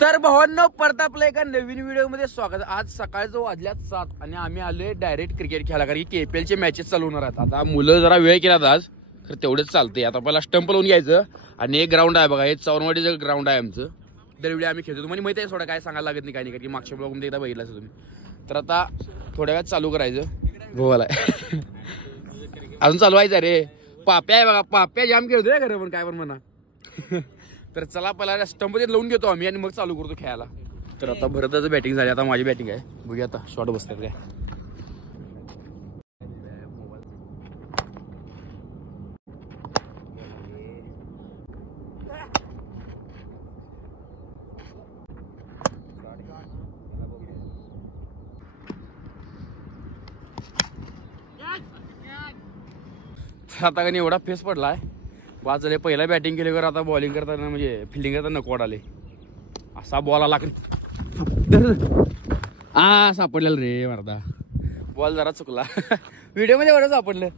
तर भावांनो परत आपल्या एका नवीन व्हिडिओ मध्ये स्वागत. आज सकाळचं वाजल्यात 7 आणि आम्ही आलोय डायरेक्ट क्रिकेट खेळायला, कारण की KPL चे मॅचेस चालू होणार आहेत. आता मुलं जरा वेळ केलात आज, तर तेवढंच चालतंय. आता पहिला स्टंप लावून घ्यायचं आणि एक ग्राउंड आहे बघा, हे चौरवाडीचं ग्राउंड आहे आमचं. दरवेळी आम्ही खेळतो, तुम्हाला माहिती आहे थोडं काय सांगायला लागत नाही, काय नाही, कारण की मागच्या ब्लॉगमध्ये एकदा बघितलं असेल तुम्ही. तर आता थोड्या वेळात चालू करायचं. गोवाला अजून चालू व्हायचं रे. पाप्या आहे बघा, पाप्या जाम खेळतोय खरं, पण काय पण म्हणा. तर चला पहिला स्टंप मध्ये लावून घेतो आम्ही आणि मग चालू करतो खेळायला. तर आता भरतच बॅटिंग झाली, आता माझी बॅटिंग आहे. बघूया आता शॉट बसतात काय. आता काही एवढा फेस पडलाय वाजले. पहिला बॅटिंग केली कर, आता बॉलिंग करताना म्हणजे फिल्डिंग करताना नको वाढाले. असा बॉल आला सापडलेला रे मर्दा. बॉल जरा चुकला. व्हिडिओ मध्ये एवढं सापडलं.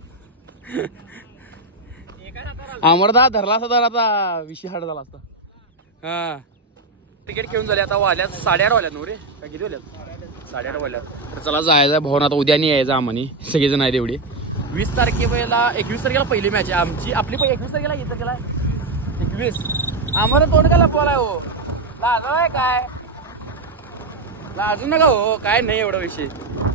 अमरदा धरला असता तर आता विषय हाड झाला असता. हा क्रिकेट खेळून झाले. आता वाल्यात 8:30 वाल्यात नो रे, काय किती वाल्यात? 8:30 वाल्यात. तर चला जायचं भवन. आता उद्या नाही यायचं आम्हानी, सगळेजण आहे तेवढी. 20 तारखेला 21 तारखेला पहिली मॅच आहे आमची. आपली 21 तारखेला येतं केला 21. आम्हाला तोंड का लपवालाय हो, लाज आहे काय? लाजू नका हो, काय नाही एवढा विषय.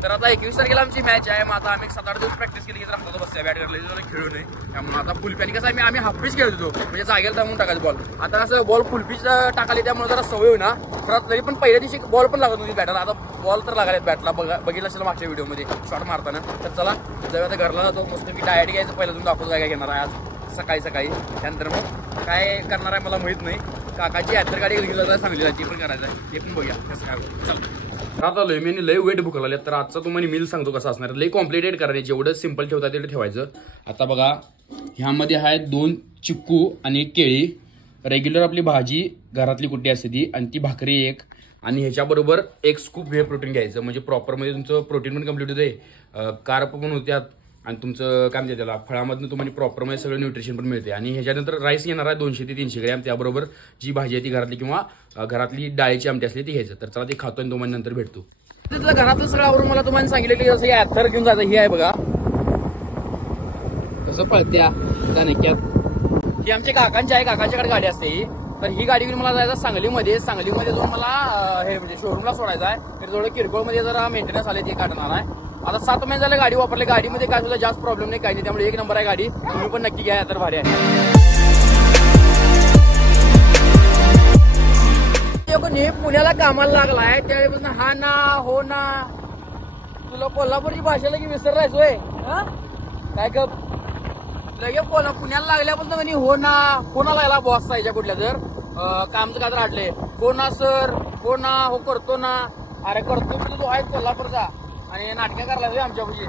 तर आता 21 तारखेला आमची मॅच आहे. मग आता आम्ही 7-8 दिवस प्रॅक्टिस केली की राहतो बसल्या बॅट करायला, खेळू नये. त्यामुळे आता फुलपी कसं आम्ही हाफ पिच खेळत होतो, म्हणजे जागेला थांबून टाकायचं बॉल. आता कसं बॉल फुलपीच टाकाली, त्यामुळे जरा सवय होईना. तर तरी पण पहिल्या दिवशी बॉल पण लागत होती बॅटला, आता बॉल तर लागले बॅटला. बघितलं असेल मागच्या व्हिडिओमध्ये शॉट मारताना. तर चला जेव्हा आता घरला जातो, मस्त मी डायट घ्यायचं पहिलं तुम्ही दाखवतो काय घेणार आहे आज सकाळी. त्यानंतर मग काय करणार आहे मला माहित नाही. काकाची यात्रा गाडी घेऊन जायला सांगली जाते, पण करायचं आहे ते पण बघूया कसं काय. चला आता लय मी लय वेट बुक लागले. तर आजचा तुम्हाला मील सांगतो कसं असणार. लय कॉम्प्लिकेटेड करायचे, जेवढं सिम्पल ठेवता तेवढं ठेवायचं. आता बघा ह्यामध्ये आहेत 2 चिक्कू आणि 1 केळी, रेग्युलर आपली भाजी घरातली कुठली असते ती, आणि ती भाकरी 1, आणि ह्याच्याबरोबर 1 स्कूप व्हे प्रोटीन घ्यायचं. म्हणजे प्रॉपर मध्ये तुमचं प्रोटीन पण कम्प्लीट होते, कार्ब पण होत्यात, आणि तुमचं काय म्हणते त्याला फळामधून तुम्हाला प्रॉपर मध्ये सगळं न्यूट्रिशन पण मिळते. आणि ह्याच्यानंतर राईस येणार आहे 200 ते 300 ग्रॅम. त्याबरोबर जी भाजी आहे ती घरातली किंवा घरातली डाळीची आमटी असली ती घ्यायचं. तर चला ते खातो आणि तुम्हाला नंतर भेटतो. तिथलं घरातलं सगळं आवरून मला तुम्हाला सांगितलं की जसं हे ॲथर घेऊन जायचं. ही आहे बघा कसं पळत्या नक्क्यात. ही आमच्या काकांची आहे, काकांच्याकडे गाडी असते ही. तर ही गाडी घेऊन मला जायचं सांगलीमध्ये जाऊन मला हे म्हणजे शोरूमला सोडायचं आहे. तर थोडं किरकोळमध्ये जरा मेंटेनन्स आले ते काढणार आहे. आता 7 महिने झाले गाडी वापरली. गाडीमध्ये काय सुद्धा जास्त प्रॉब्लेम नाही, काही नाही. त्यामुळे 1 नंबर आहे गाडी, तुम्ही पण नक्की घ्या, तर भारी आहे. पुण्याला कामाला लागलाय त्यावेळेपासून हा ना हो ना, तुला कोल्हापूरची भाषा लगे विसरलायस होय? काय गप लगे पुण्याला लागल्यापासून हो ना कोणा लागला बॉस सायच्या कुठल्या जर कामचं काय तर आडले, हो ना सर, हो ना, हो करतो ना. अरे करतो तू आहे कोल्हापूरचा आणि नाटकं करायला आमच्या म्हणजे.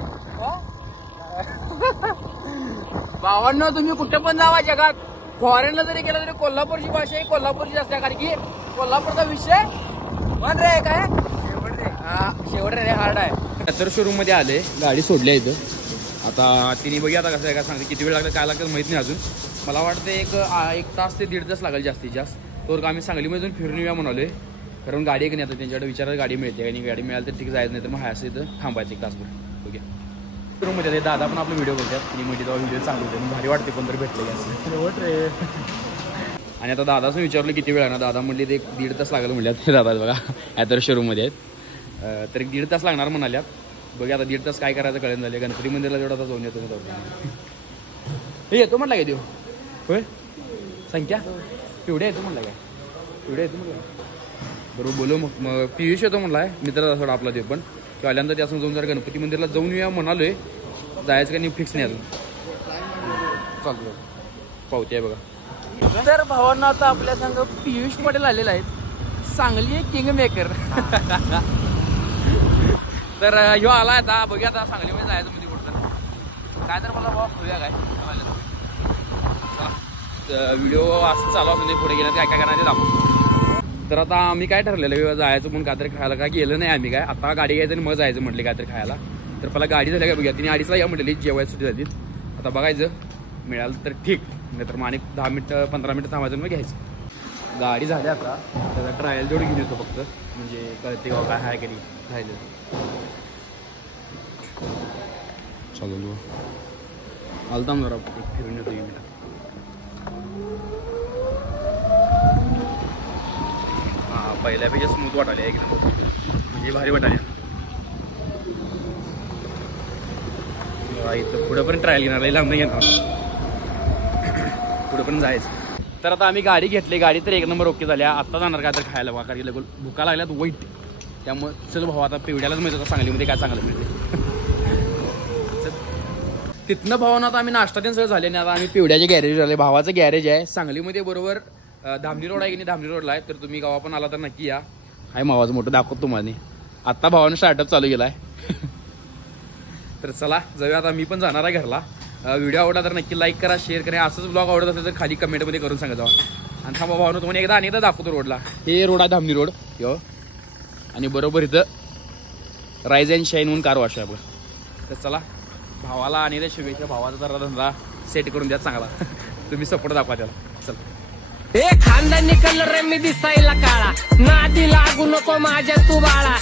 भावांनो तुम्ही कुठे पण जावा जगात, फॉरेनला जरी गेलं तरी कोल्हापूरची भाषा ही कोल्हापूरची असते, कारण की कोल्हापूरचा विषय म्हण रे काय शेवट रे हार्ड आहे. तर शोरूम मध्ये आले, गाडी सोडल्या इथं. आता तिने बघूया आता कसं आहे काय सांगते, किती वेळ लागतं काय लागतं माहित नाही अजून. मला वाटतं एक तास ते 1.5 तास लागेल जास्तीत जास्त. तर आम्ही सांगलीमध्ये जाऊन फिरून येऊया म्हणालोय, कारण गाडी एक नाही. आता त्यांच्याकडे विचारायला गाडी मिळते, आणि गाडी मिळाली तर ठीक जायचं, नाही तर मग असं इथं थांबायचं 1 तासभर. बघूया शोरूममध्ये दादा पण आपला व्हिडिओ बघतात. तिने म्हणजे तेव्हा व्हिडिओ चांगले होते, भारी वाटते कोणतरी भेटले असं रे. आणि आता दादाचं विचारलं किती वेळ आहे ना, दादा म्हणले ते 1.5 तास लागेल म्हणल्यात. दादा बघा ॲथर शोरूममध्ये आहेत, तर 1.5 तास लागणार म्हणाल्यात. बघा आता 1.5 तास काय करायचं कळेल झाले. गणपती मंदिरला जेवढा आता जाऊन येतो हे येतो म्हटलं काय देऊ होय संख्या पिवड्या येतो म्हणला काय, पिवड्या येतो म्हटलं बरोबर बोलू. मग पियुष येतो म्हणलाय मित्राचा थोडा आपला देव, पण तो आल्यानंतर त्यासून जाऊन जर गणपती मंदिरला जाऊन येऊया म्हणालोय. जायचं का नाही फिक्स नाही अजून, चालतो पावती आहे बघा. तर भावांना आता आपल्या संग पियुष पटेल आलेला आहेत, सांगली किंग मेकर. तर ह्यो आला आता, बघूया आता सांगलीमध्ये जायचं मध्ये कुठं काय तर मला बाबा बघूया काय व्हिडिओ असं चालू असून पुढे गेलं काय काय करणार ते दाखवतो. तर आता आम्ही काय ठरलेलं जायचं म्हणून काहीतरी खायला, काय गेलं नाही आम्ही. काय आता गाडी घ्यायचं आणि मग जायचं म्हटले काहीतरी खायला. तर पहिला गाडी झाली काय बघूया. तिने 2:30ला या म्हटलेली, जेवायला सुट्टी झाली. आता बघायचं मिळालं तर ठीक, नाहीतर मग आणि 10 मिनिटं 15 मिनिटं थांबायचं मग घ्यायचं. गाडी झाली आता, त्याचा ट्रायल तेवढं घेऊन येतो फक्त, म्हणजे कळते का काय आहे की नाही राहिलं. चालू आलता जरा फिरून येतो मी. हां पहिल्यापेक्षा स्मूथ वाटायला एकदम, म्हणजे भारी वाटायला. इथं पुढं पण ट्रायल घेणार, लांब नाही घेणार, पुढं पण जायचं. तर आता आम्ही गाडी घेतली, गाडी तर एक नंबर ओके झाल्या. आत्ता जाणार काय तर खायला बघा, कारण भुका लागल्यात वाईट. त्यामुळे चल भाऊ आता पिवड्यालाच मिळतं सांगलीमध्ये काय चांगलं मिळते. तिथनं भावानं आता आम्ही नाश्ता ते सगळं झाले नाही. आता आम्ही पिवड्याचे गॅरेज झाले, भावाचं गॅरेज आहे सांगलीमध्ये बरोबर धामणी रोड आहे की नाही, धामणी रोडला आहे. तर तुम्ही गावा पण आला तर नक्की या. हाय मावाचं मोठं दाखवतो तुम्हाला. आत्ता भावानं स्टार्टअप चालू केला आहे. तर चला जाऊया आता, मी पण जाणार आहे घरला. व्हिडिओ आवडला तर नक्की लाईक करा, शेअर करा. असंच ब्लॉग आवडत असेल तर खाली कमेंटमध्ये करून सांगा जावा. आणि थांबा भावानं तुम्हाला एकदा अनेकदा दाखवतो रोडला. हे रोड आहे धामणी रोड यो, आणि बरोबर इथं राईज अँड शाईन म्हणून कार वॉश आहे बघा. तर चला भावाला आणि त्या शुभेच्छा. भावाचा जरा धंदा सेट करून द्या चांगला. तुम्ही सपोर्ट दाखवा त्याला. चल खानदानी कलर मी दिसायला काळा, नादी लागू नको माझ्या तू बाळा.